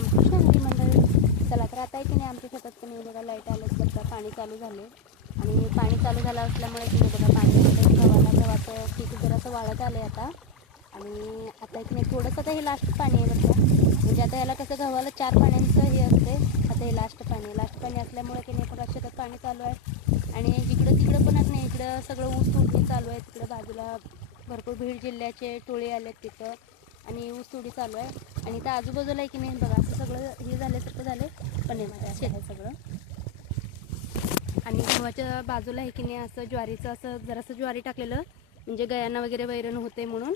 रामकृष्ण हरी मंडळी. चला तर आता आहे की नाही आमच्या शेतात की नाही बघा लाईट आलं बघा, पाणी चालू झाले आणि पाणी चालू झालं असल्यामुळे की नाही बघा पाणी गव्हाचं पीक जरासं वाळत आलं आता. आणि आता की नाही थोडंसं आता हे लास्ट पाणी आहे बघा, म्हणजे आता याला कसं गव्हाला 4 पाण्यांचं हे असते. आता हे लास्ट पाणी असल्यामुळे की नाही पण शेतात पाणी चालू आहे. आणि जिकडं तिकडं पण नाही, इकडं सगळं ऊस तोडणी चालू आहे. तिकडं बाजूला भरपूर बीड जिल्ह्याचे टोळे आले तिथं आणि ऊस तोडी चालू आहे. आणि इथं आजूबाजूला आहे की नाही बघा असं सगळं हे झाल्यासारखं झालं पण आहे आहे सगळं. आणि गव्हाच्या बाजूला आहे की नाही असं ज्वारीचं असं जरासं ज्वारी टाकलेलं, म्हणजे गयांना वगैरे वैरण होते म्हणून.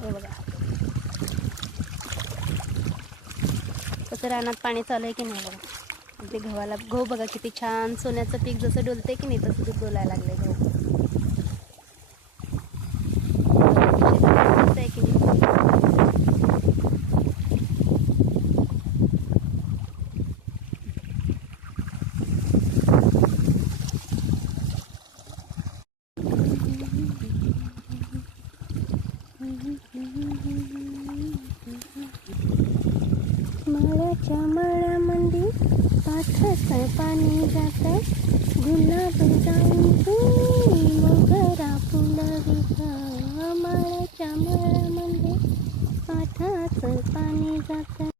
हे बघा कसं रानात पाणी चालू आहे की नाही बघा. ते गव्हाला गहू बघा किती छान सोन्याचं पीक जसं डोलते की नाही तसं ते डोलायला लागले गहू. आहे की नाही मळ्याच्या मळ्यामध्ये पाठाचं पाणी जातं, गुलाब जाऊन मोगरा फुलविता. मळ्याच्या मळ्यामध्ये पाठाचं पाणी जातं.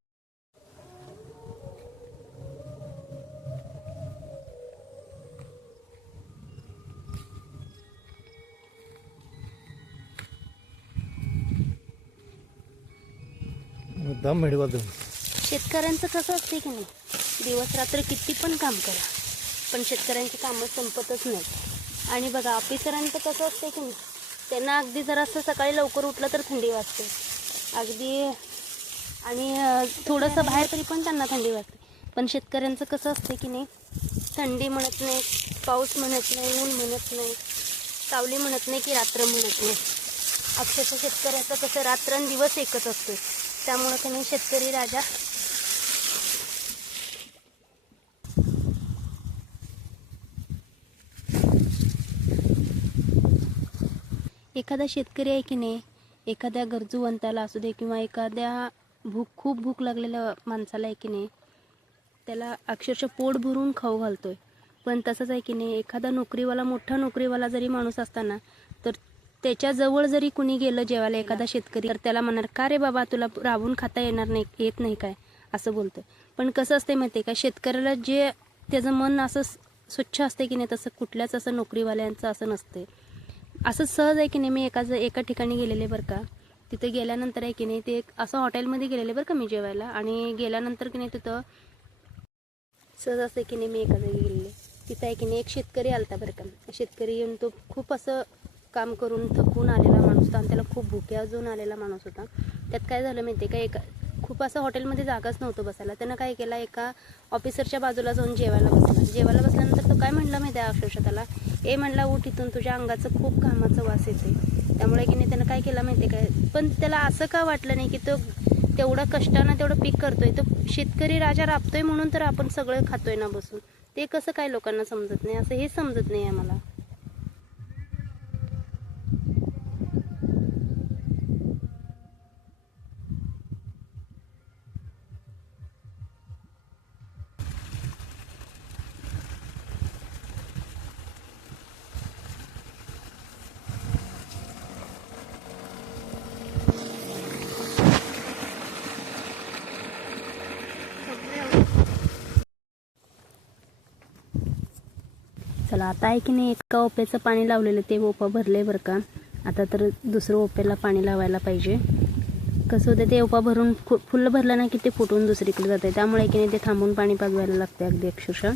शेतकऱ्यांचं कसं असते की नाही, दिवस रात्र किती पण काम करा पण शेतकऱ्यांची कामं संपतच नाहीत. आणि बघा ऑफिसरांचं कसं असते की नाही, त्यांना अगदी जरासं सकाळी लवकर उठलं तर थंडी वाजते अगदी, आणि थोडंसं बाहेर तरी पण त्यांना थंडी वाजते. पण शेतकऱ्यांचं कसं असते की नाही, थंडी म्हणत नाही, पाऊस म्हणत नाही, ऊन म्हणत नाही, सावली म्हणत नाही की रात्र म्हणत नाही. अक्षरशः शेतकऱ्याचं कसं रात्रंदिवस एकच असते. त्यामुळं की नाही शेतकरी राजा. एखादा शेतकरी आहे की नाही, एखाद्या गरजूवंताला असू दे किंवा एखाद्या खूप भूक लागलेल्या माणसाला आहे की नाही, त्याला अक्षरशः पोट भरून खाऊ घालतोय. पण तसंच आहे की नाही, एखादा नोकरीवाला मोठा नोकरीवाला जरी माणूस असताना तर त्याच्याजवळ जरी कुणी गेलं जेवायला एखादा शेतकरी तर त्याला म्हणणार का रे बाबा तुला राबून खाता येत नाही काय असं बोलतोय. पण कसं असते माहिती आहे का, शेतकऱ्याला जे त्याचं मन असं स्वच्छ असते की नाही तसं कुठल्याच असं नोकरीवाल्यांचं असं नसते. असं सहज आहे की नाही, मी एका ठिकाणी गेलेले बरं का, तिथे गेल्यानंतर आहे की नाही ते असं हॉटेलमध्ये गेलेले बरं का मी जेवायला. आणि गेल्यानंतर की नाही तिथं सहज असं की नाही मी एका जागी गेलेले, तिथं आहे की नाही एक शेतकरी आलता बरं का. शेतकरी येऊन तो खूप असं काम करून थकून आलेला माणूस होता आणि त्याला खूप भुक्या अजून आलेला माणूस होता. त्यात काय झालं माहिती आहे का, खूप असं हॉटेलमध्ये जागाच नव्हतं बसायला. त्यानं काय केला, एका ऑफिसरच्या बाजूला जाऊन जेवायला बसल्यानंतर तो काय म्हणला माहिती आहे अक्षरशः त्याला, म्हणला उठ इथून, तुझ्या अंगाचं खूप कामाचं वास येते. त्यामुळे की नाही त्यानं काय केलं माहिती आहे काय, पण त्याला असं का वाटलं नाही की तो तेवढं कष्टानं तेवढं पीक करतोय, तो शेतकरी राजा राबतोय म्हणून तर आपण सगळं खातोय ना बसून. ते कसं काय लोकांना समजत नाही, असं हे समजत नाही आहे मला. चला आता आहे की नाही एका ओप्याचं पाणी लावलेलं ते ओपं भरले बरं का. आता तर दुसरं ओप्याला पाणी लावायला पाहिजे. कसं होतं ते ओपा भरून फुल भरलं ना की ते फुटून दुसरीकडे जाते. त्यामुळे की नाही ते थांबून पाणी पाजवायला लागते अगदी अक्षरशः.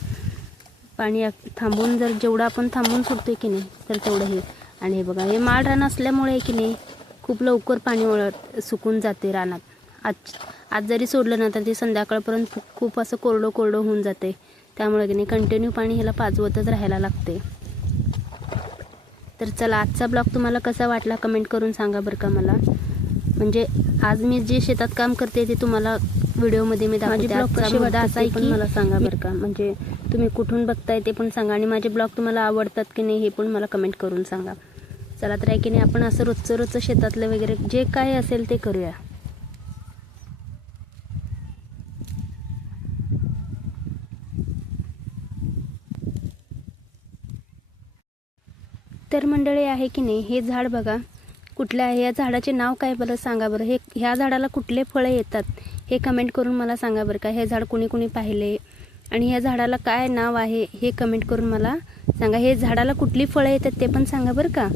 पाणी थांबून जर जेवढं आपण थांबून सोडतोय की नाही तर तेवढं हे. आणि हे बघा हे माळ रान असल्यामुळे की नाही खूप लवकर पाणी सुकून जाते रानात. आज जरी सोडलं ना तर ते संध्याकाळपर्यंत खूप असं कोरडं होऊन जाते. त्यामुळे की नाही कंटिन्यू पाणी ह्याला पाजवतच राहायला लागते. तर चला आजचा ब्लॉग तुम्हाला कसा वाटला कमेंट करून सांगा बरं का मला. म्हणजे आज मी जे शेतात काम करते ते तुम्हाला व्हिडिओमध्ये मी दाखवते. आजचा मुद्दा असा आहे की मला सांगा बरं का, म्हणजे तुम्ही कुठून बघताय ते पण सांगा. आणि माझे ब्लॉग तुम्हाला आवडतात की नाही हे पण मला कमेंट करून सांगा. चला तर आहे की नाही आपण असं रोजचं शेतातलं वगैरे जे काय असेल ते करूया. तर मंडळी आहे की नाही, हे झाड बघा कुठलं आहे, या झाडाचे नाव काय बरं सांगा बरं. ह्या झाडाला कुठले फळे येतात हे कमेंट करून मला सांगा बरं का. हे झाड कुणी पाहिले आणि ह्या झाडाला काय नाव आहे हे कमेंट करून मला सांगा. हे झाडाला कुठली फळं येतात ते पण सांगा बरं का.